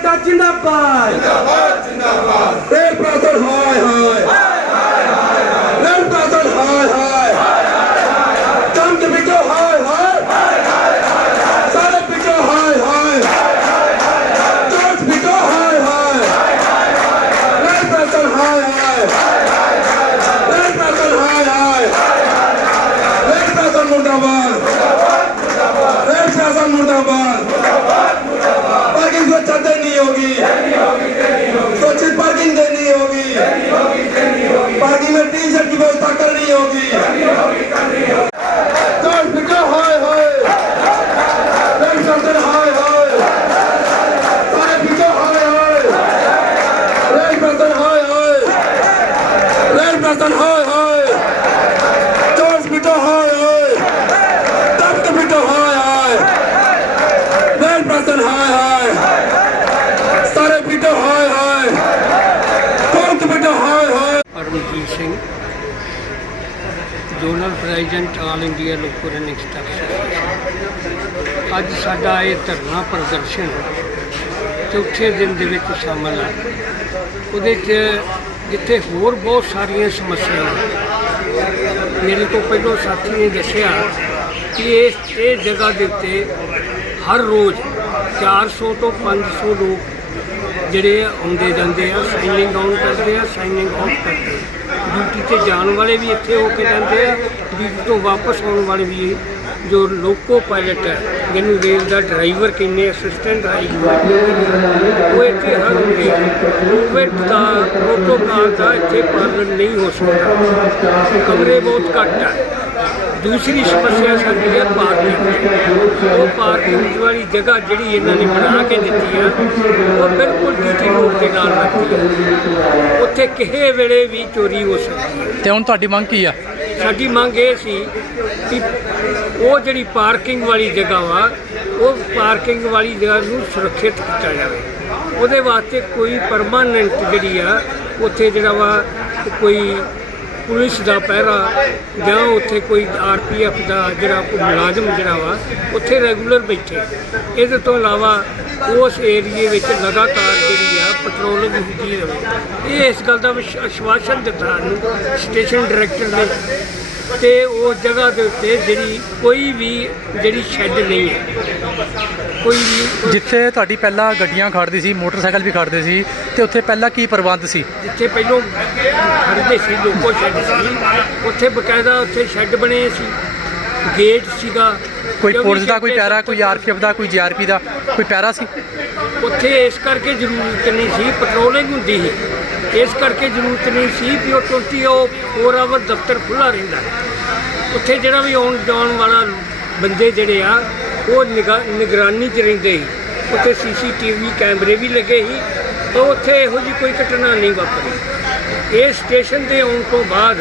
एकता जिंदाबाद रेल प्रशासन हाय हाय रेल प्रशासन हाय हाय चंद बिटो हाय हाय सारे बिटो हाय हाय चौथ बिटो हाय हाय रेल प्रशासन हाय हाय रेल प्रशासन हाय हाय रेल प्रशासन मुर्दाबाद रेल प्रशासन मुर्दाबाद पार्किंग स्वच्छता देनी होगी स्वच्छित पार्किंग देनी होगी पार्किंग में टी शर्ट की व्यवस्था करनी होगी चौथ बिटो हाय हाय रेल प्रशासन हाय हाय सारे बिटो हाय हाय रेल प्रशासन हाय हाय रेल प्रशासन हाय हाय चौथ बिटो हाय हाय तख्त बिटो हाय हाय रेल प्रशासन हाय हाय सारे बिटो हाय हाय चौथ बिटो हाय हाय Paramjit Singh zonal president all India loco running staff association. ਅੱਜ ਸਾਡਾ ਇਹ ਧਰਨਾ ਪ੍ਰਦਰਸ਼ਨ ਚੌਥੇ ਦਿਨ ਦੇ ਵਿੱਚ ਸ਼ਾਮਲ ਹੈ। ਉਹਦੇ 'ਚ ਜਿੱਥੇ ਹੋਰ ਬਹੁਤ ਸਾਰੀਆਂ ਸਮੱਸਿਆਵਾਂ ਮੇਰੇ ਤੋਂ ਪਹਿਲਾਂ ਸਾਥੀ ਨੇ ਦੱਸਿਆ ਕਿ ਇਹ ਜਗ੍ਹਾ ਦੇ ਉੱਤੇ ਹਰ ਰੋਜ਼ 400 ਤੋਂ 500 ਲੋਕ ਜਿਹੜੇ ਆਉਂਦੇ ਜਾਂਦੇ ਆ, ਸਾਈਨਿੰਗ ਆਨ ਕਰਦੇ ਆ, ਸਾਈਨਿੰਗ ਆਊਟ ਕਰਦੇ ਆ। ਡਿਊਟੀ 'ਤੇ ਜਾਣ ਵਾਲੇ ਵੀ ਇੱਥੇ ਹੋ ਕੇ ਜਾਂਦੇ ਆ, ਡਿਊਟੀ ਤੋਂ ਵਾਪਸ ਆਉਣ ਵਾਲੇ ਵੀ ਜੋ ਲੋਕੋ ਪਾਇਲਟ ਹੈ ਜਿਹਨੂੰ ਰੇਲ ਦਾ ਡਰਾਈਵਰ ਕਹਿੰਦੇ, ਅਸਿਸਟੈਂਟ ਡਰਾਈਵਰ, ਉਹ ਇੱਥੇ ਹਰ ਹੁੰਦੇ ਆ। ਕੋਵਿਡ ਦਾ ਪ੍ਰੋਟੋਕਾਲ ਦਾ ਇੱਥੇ ਪਾਲਣ ਨਹੀਂ ਹੋ ਸਕਦਾ, ਕਮਰੇ ਬਹੁਤ ਘੱਟ ਹੈ। दूसरी समस्या साडी है पार्किंग। वो पार्किंग वाली जगह जिहड़ी इन्हां ने बना के दित्ती है वो बिल्कुल जीटी रोड के नाल लगती है, उत्थे किसी वेले भी चोरी हो सकती है। ते हुण तुहाडी मंग की आ? साडी मंग ये सी कि वो जिहड़ी पार्किंग वाली जगह वा वो पार्किंग वाली जगह नूं सुरक्षित किया जाए। ਉਹਦੇ वास्ते कोई परमानेंट जिहड़ी आ उत्थे जिहड़ा वा कोई पुलिस का पहरा ਜਾਂ ਉੱਥੇ ਕੋਈ RPF ਦਾ ਜਿਹੜਾ ਕੋਈ ਮੁਲਾਜ਼ਮ ਜਿਹੜਾ ਵਾ ਉੱਥੇ ਰੈਗੂਲਰ ਬੈਠੇ। ਇਹਦੇ ਤੋਂ ਇਲਾਵਾ ਉਸ ਏਰੀਏ ਵਿੱਚ ਲਗਾਤਾਰ ਜਿਹੜੀ ਆ ਪੈਟਰੋਲਿੰਗ ਹੁੰਦੀ ਰਹੇ। ਇਹ ਇਸ ਗੱਲ ਦਾ ਆਸ਼ਵਾਸਨ ਦਿੱਤਾ ਸਾਨੂੰ ਸਟੇਸ਼ਨ ਡਾਇਰੈਕਟਰ ਨੇ ਤੇ ਉਸ ਜਗ੍ਹਾ ਦੇ ਉੱਤੇ ਜਿਹੜੀ ਕੋਈ ਵੀ ਜਿਹੜੀ ਸ਼ੈੱਡ ਨਹੀਂ ਹੈ, ਕੋਈ ਵੀ। ਜਿੱਥੇ ਤੁਹਾਡੀ ਪਹਿਲਾਂ ਗੱਡੀਆਂ ਖੜ੍ਹਦੀ ਸੀ, ਮੋਟਰਸਾਈਕਲ ਵੀ ਖੜ੍ਹਦੇ ਸੀ, ਤੇ ਉੱਥੇ ਪਹਿਲਾਂ ਕੀ ਪ੍ਰਬੰਧ ਸੀ? ਜਿੱਥੇ ਪਹਿਲੋਂ ਖੜ੍ਹਦੇ ਸੀ ਲੋਕੋ ਸ਼ੈੱਡ ਸੀ, ਉੱਥੇ ਬਕਾਇਦਾ ਉੱਥੇ ਸ਼ੈੱਡ ਬਣੇ ਸੀ, ਗੇਟ ਸੀਗਾ। ਕੋਈ ਪੁਲਿਸ ਦਾ ਕੋਈ ਪੈਰਾ, ਕੋਈ RPF ਦਾ, ਕੋਈ GRP ਦਾ ਕੋਈ ਪੈਰਾ ਸੀ ਉੱਥੇ? ਇਸ ਕਰਕੇ ਜ਼ਰੂਰਤ ਨਹੀਂ ਸੀ, ਪੈਟਰੋਲਿੰਗ ਹੁੰਦੀ ਸੀ, ਇਸ ਕਰਕੇ ਜ਼ਰੂਰਤ ਨਹੀਂ ਸੀ ਵੀ ਉਹ 24 ਆਵਰ ਦਫ਼ਤਰ ਖੁੱਲ੍ਹਾ ਰਹਿੰਦਾ। ਉੱਥੇ ਜਿਹੜਾ ਵੀ ਆਉਣ ਜਾਣ ਵਾਲਾ ਬੰਦੇ ਜਿਹੜੇ ਆ ਉਹ ਨਿਗਰਾਨੀ 'ਚ ਰਹਿੰਦੇ ਸੀ। ਉੱਥੇ CCTV ਕੈਮਰੇ ਵੀ ਲੱਗੇ ਸੀ, ਤਾਂ ਉੱਥੇ ਇਹੋ ਜਿਹੀ ਕੋਈ ਘਟਨਾ ਨਹੀਂ ਵਾਪਰੀ। ਇਹ ਸਟੇਸ਼ਨ 'ਤੇ ਆਉਣ ਤੋਂ ਬਾਅਦ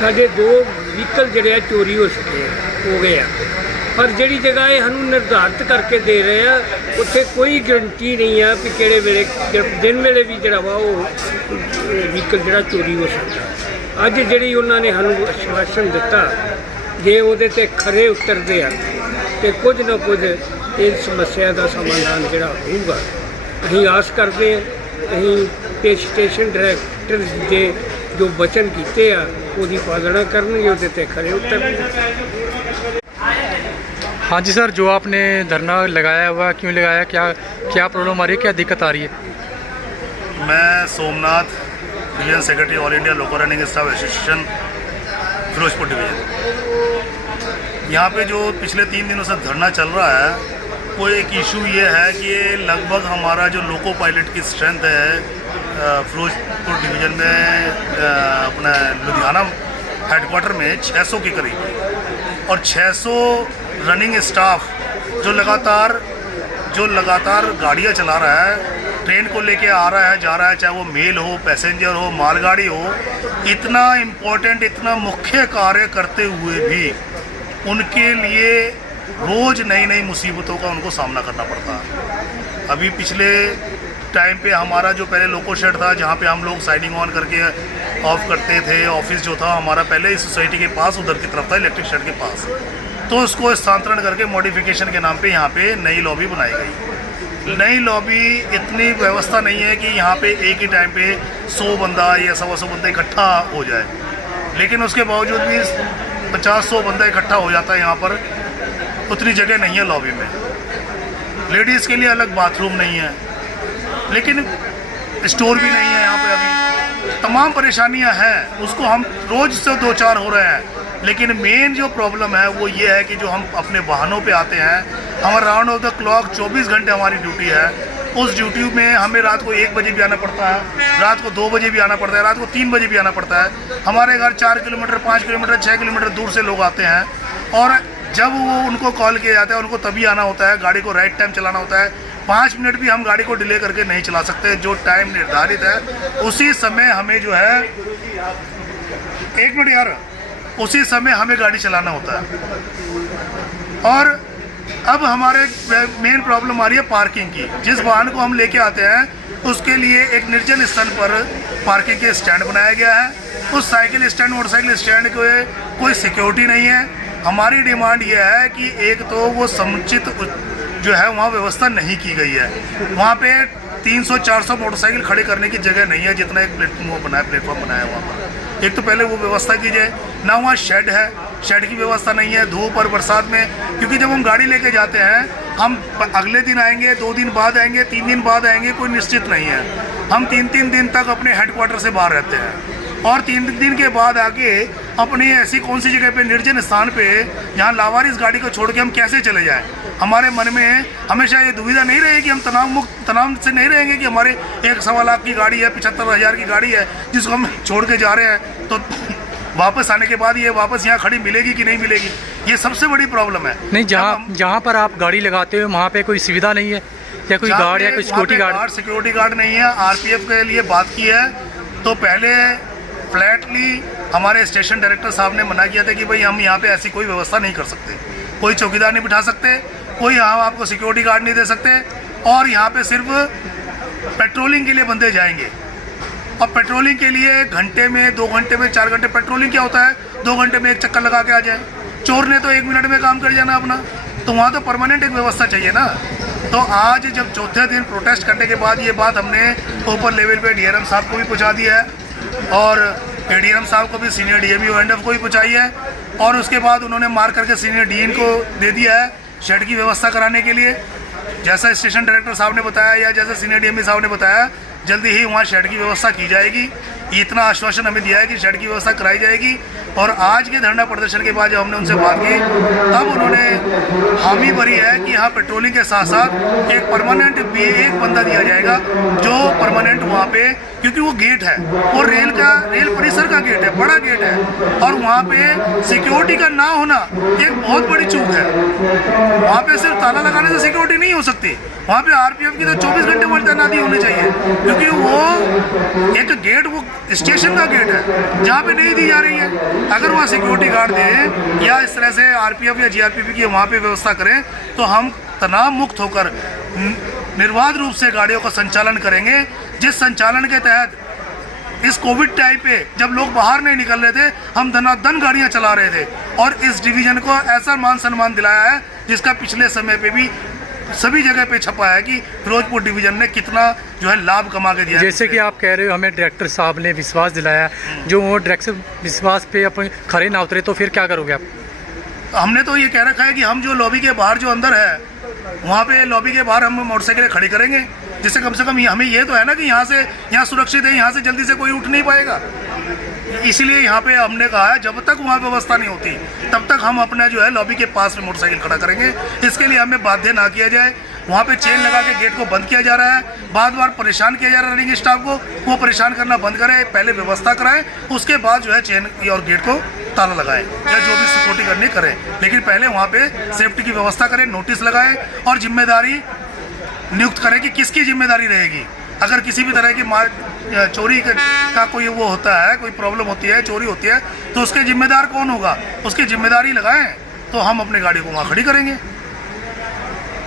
ਸਾਡੇ 2 ਵਹੀਕਲ ਜਿਹੜੇ ਆ ਚੋਰੀ ਹੋ ਗਏ ਆ। ਪਰ ਜਿਹੜੀ ਜਗ੍ਹਾ ਇਹ ਸਾਨੂੰ ਨਿਰਧਾਰਿਤ ਕਰਕੇ ਦੇ ਰਹੇ ਆ ਉੱਥੇ ਕੋਈ ਗਰੰਟੀ ਨਹੀਂ ਆ ਵੀ ਕਿਹੜੇ ਵੇਲੇ ਦਿਨ ਵੇਲੇ ਵੀ ਜਿਹੜਾ ਵਾ ਉਹ ਵਹੀਕਲ ਜਿਹੜਾ ਚੋਰੀ ਹੋ ਸਕਦਾ। ਅੱਜ ਜਿਹੜੀ ਉਹਨਾਂ ਨੇ ਸਾਨੂੰ ਆਸ਼ਵਾਸਨ ਦਿੱਤਾ ਜੇ ਉਹਦੇ 'ਤੇ ਖਰੇ ਉਤਰਦੇ ਆ ਤੇ ਕੁਝ ਨਾ ਕੁਝ ਇਸ ਸਮੱਸਿਆ ਦਾ ਸਮਾਧਾਨ ਜਿਹੜਾ ਹੋਊਗਾ। ਅਸੀਂ ਆਸ ਕਰਦੇ ਹਾਂ ਅਸੀਂ ਸਟੇਸ਼ਨ ਡਾਇਰੈਕਟਰ ਦੇ ਜੋ ਵਚਨ ਕੀਤੇ ਆ ਉਹਦੀ ਪਾਲਣਾ ਕਰਨਗੇ, ਉਹਦੇ 'ਤੇ ਖਰੇ ਉਤਰਨਗੇ। हाँ जी सर, जो आपने धरना लगाया हुआ क्यों लगाया, क्या प्रॉब्लम आ रही है, क्या दिक्कत आ रही है? मैं Somnath, division secretary all India loco running staff association Ferozepur division. यहाँ पे जो पिछले 3 दिनों से धरना चल रहा है वो एक इशू ये है कि लगभग हमारा जो लोको पायलट की स्ट्रेंथ है फिरोजपुर डिवीज़न में अपना लुधियाना हेडक्वार्टर में 600 के करीब, और 600 रनिंग स्टाफ जो लगातार गाड़ियाँ चला रहा है, ट्रेन को लेके आ रहा है जा रहा है, चाहे वो मेल हो, पैसेंजर हो, मालगाड़ी हो। इतना इम्पोर्टेंट, इतना मुख्य कार्य करते हुए भी उनके लिए रोज़ नई नई मुसीबतों का उनको सामना करना पड़ता है। अभी पिछले टाइम पे हमारा जो पहले लोको शेड था जहाँ पे हम लोग साइनिंग ऑन करके ऑफ करते थे, ऑफिस जो था हमारा पहले इस सोसाइटी के पास उधर की तरफ था, इलेक्ट्रिक शेड के पास, तो उसको स्थानांतरण करके मॉडिफिकेशन के नाम पे यहाँ पे नई लॉबी बनाई गई। नई लॉबी इतनी व्यवस्था नहीं है कि यहाँ पे एक ही टाइम पे 100 बंदा या 100 बंदा इकट्ठा हो जाए, लेकिन उसके बावजूद भी 50-100 बंदा इकट्ठा हो जाता है यहाँ पर। उतनी जगह नहीं है लॉबी में, लेडीज़ के लिए अलग बाथरूम नहीं है, लेकिन स्टोर भी नहीं है यहाँ पे। अभी तमाम परेशानियाँ हैं, उसको हम रोज़ से 2-4 हो रहे हैं। लेकिन मेन जो प्रॉब्लम है वो ये है कि जो हम अपने वाहनों पे आते हैं, हमारा राउंड ऑफ द क्लॉक 24 घंटे हमारी ड्यूटी है। उस ड्यूटी में हमें रात को 1 बजे भी आना पड़ता है, रात को 2 बजे भी आना पड़ता है, रात को 3 बजे भी आना पड़ता है। हमारे घर 4 किलोमीटर, 5 किलोमीटर, 6 किलोमीटर दूर से लोग आते हैं, और जब वो उनको कॉल किया जाता है उनको तभी आना होता है। गाड़ी को राइट टाइम चलाना होता है। 5 मिनट भी हम गाड़ी को डिले करके नहीं चला सकते। जो टाइम निर्धारित है उसी समय हमें जो है 1 मिनट यार, उसी समय हमें गाड़ी चलाना होता है। और अब हमारे मेन प्रॉब्लम आ रही है पार्किंग की। जिस वाहन को हम लेके आते हैं उसके लिए एक निर्जन स्थल पर पार्किंग के स्टैंड बनाया गया है। उस साइकिल स्टैंड, मोटरसाइकिल स्टैंड के कोई सिक्योरिटी नहीं है। हमारी डिमांड यह है कि एक तो वो समुचित जो है वहाँ व्यवस्था नहीं की गई है। वहाँ पे 300-400 मोटरसाइकिल खड़े करने की जगह नहीं है, जितना एक प्लेटफॉर्म बनाया है वहाँ पर। एक तो पहले वो व्यवस्था की जाए ना। वहाँ शेड है, शेड की व्यवस्था नहीं है धूप और बरसात में, क्योंकि जब हम गाड़ी लेके जाते हैं हम अगले दिन आएंगे, 2 दिन बाद आएंगे, 3 दिन बाद आएंगे, कोई निश्चित नहीं है। हम 3-3 दिन तक अपने हेडक्वार्टर से बाहर रहते हैं, और 3 दिन के बाद आके अपनी ऐसी कौन सी जगह पे, निर्जन स्थान पे, जहाँ लावारिस गाड़ी को छोड़ के हम कैसे चले जाएं। हमारे मन में हमेशा ये दुविधा नहीं रहेगी, हम तनाव से नहीं रहेंगे कि हमारे 1.25 लाख की गाड़ी है, 75,000 की गाड़ी है, जिसको हम छोड़ के जा रहे हैं, तो वापस आने के बाद ये वापस यहाँ खड़ी मिलेगी कि नहीं मिलेगी, ये सबसे बड़ी प्रॉब्लम है। नहीं, जहाँ पर आप गाड़ी लगाते हो वहाँ पे कोई सुविधा नहीं है, या कोई गार्ड या कोई सिक्योरिटी गार्ड नहीं है। RPF के लिए बात की है तो पहले फ्लैटली हमारे स्टेशन डायरेक्टर साहब ने मना किया था कि भाई हम यहाँ पे ऐसी कोई व्यवस्था नहीं कर सकते, कोई चौकीदार नहीं बिठा सकते, कोई यहाँ आपको सिक्योरिटी गार्ड नहीं दे सकते, और यहाँ पे सिर्फ पेट्रोलिंग के लिए बंदे जाएंगे। और पेट्रोलिंग के लिए घंटे में, 2 घंटे में, 4 घंटे पेट्रोलिंग क्या होता है, 2 घंटे में एक चक्कर लगा के आ जाए। चोर ने तो 1 मिनट में काम कर जाना अपना, तो वहाँ तो परमानेंट एक व्यवस्था चाहिए ना। तो आज जब चौथे दिन प्रोटेस्ट करने के बाद ये बात हमने ऊपर लेवल पे DRM साहब को भी पहुँचा दी है, और ADM साहब को भी, सीनियर DME ONDF को भी पहुँचाई है, और उसके बाद उन्होंने मार करके सीनियर DN को दे दिया है शेड की व्यवस्था कराने के लिए। जैसा स्टेशन डायरेक्टर साहब ने बताया या जैसा सीनियर DME साहब ने बताया, जल्दी ही वहाँ शेड की व्यवस्था की जाएगी। इतना आश्वासन हमें दिया है कि शेड की व्यवस्था कराई जाएगी। और आज के धरना प्रदर्शन के बाद जब हमने उनसे बात की, तब उन्होंने हामी भरी है कि यहाँ पेट्रोलिंग के साथ साथ एक परमानेंट भी एक बंदा दिया जाएगा, जो परमानेंट वहाँ पे, क्योंकि वो गेट है, वो रेल परिसर का गेट है, बड़ा गेट है, और वहाँ पे सिक्योरिटी का ना होना एक बहुत बड़ी चूक है। वहाँ पे सिर्फ ताला लगाने से सिक्योरिटी नहीं हो सकती, वहाँ पे RPF की तो 24 घंटे वाली तैनाती होनी चाहिए, क्योंकि वो एक गेट, वो स्टेशन का गेट है जहाँ पे नहीं दी जा रही है। अगर वहाँ सिक्योरिटी गार्ड दें या इस तरह से RPF या GRPP की वहाँ पे व्यवस्था करें, तो हम तनाव मुक्त होकर निर्बाध रूप से गाड़ियों का संचालन करेंगे। जिस संचालन के तहत इस कोविड टाइम पे जब लोग बाहर नहीं निकल रहे थे, हम धनाधन गाड़ियाँ चला रहे थे, और इस डिवीज़न को ऐसा मान सम्मान दिलाया है जिसका पिछले समय पे भी सभी जगह पे छपा है कि फिरोजपुर डिवीजन ने कितना जो है लाभ कमा के दिया। जैसे कि आप कह रहे हो हमें डायरेक्टर साहब ने विश्वास दिलाया, जो वो डायरेक्टर विश्वास पे अपन खरे ना उतरे, तो फिर क्या करोगे आप? हमने तो ये कह रखा है कि हम जो लॉबी के बाहर जो अंदर है, वहाँ पे लॉबी के बाहर हम मोटरसाइकिलें खड़ी करेंगे, जिससे कम से कम हमें ये तो है ना कि यहाँ सुरक्षित है, यहाँ से जल्दी से कोई उठ नहीं पाएगा। इसीलिए यहाँ पे हमने कहा है जब तक वहाँ व्यवस्था नहीं होती तब तक हम अपना जो है लॉबी के पास में मोटरसाइकिल खड़ा करेंगे। इसके लिए हमें बाध्य ना किया जाए। वहाँ पे चेन लगा के गेट को बंद किया जा रहा है, बार परेशान किया जा रहा है रनिंग स्टाफ को, वो परेशान करना बंद करें, पहले व्यवस्था कराएं, उसके बाद जो है चेन और गेट को ताला लगाएं या जो भी सिक्योरिटी करनी करें, लेकिन पहले वहाँ पे सेफ्टी की व्यवस्था करें, नोटिस लगाएं और जिम्मेदारी नियुक्त करें कि किसकी जिम्मेदारी रहेगी। अगर किसी भी तरह की चोरी का कोई वो होता है, कोई प्रॉब्लम होती है, चोरी होती है, तो उसके जिम्मेदार कौन होगा, उसकी जिम्मेदारी लगाएं, तो हम अपनी गाड़ी को वहाँ खड़ी करेंगे।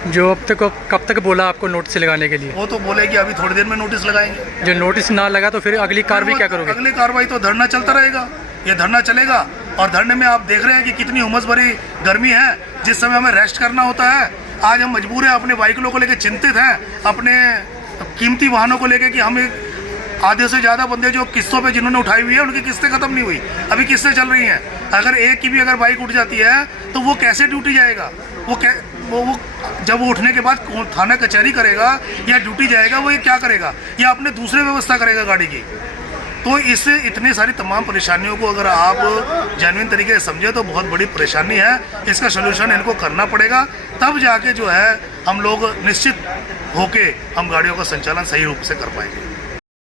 जो अब तक कब तक बोला आपको नोटिस लगाने के लिए? वो तो बोले कि अभी थोड़ी देर में नोटिस लगाएंगे। जो नोटिस ना लगा तो फिर अगली कार्रवाई क्या करोगे? अगली कार्रवाई तो धरना चलता रहेगा, ये धरना चलेगा। और धरने में आप देख रहे हैं कि कितनी उमस भरी गर्मी है, जिस समय हमें रेस्ट करना होता है, आज हम मजबूर हैं, अपने व्हीकलों को लेकर चिंतित हैं, अपने कीमती वाहनों को लेकर कि हम आधे से ज़्यादा बंदे जो किस्तों पे जिन्होंने उठाई हुई है उनकी किस्तें ख़त्म नहीं हुई, अभी किस्तें चल रही हैं। अगर एक की भी अगर बाइक उठ जाती है तो वो कैसे ड्यूटी जाएगा? वो जब वो उठने के बाद थाना कचहरी करेगा या ड्यूटी जाएगा, वो ये क्या करेगा? या अपने दूसरे व्यवस्था करेगा गाड़ी की। तो इससे इतनी सारी तमाम परेशानियों को अगर आप जेन्युइन तरीके से समझे तो बहुत बड़ी परेशानी है। इसका सलूशन इनको करना पड़ेगा, तब जाके जो है हम लोग निश्चित होके हम गाड़ियों का संचालन सही रूप से कर पाएंगे।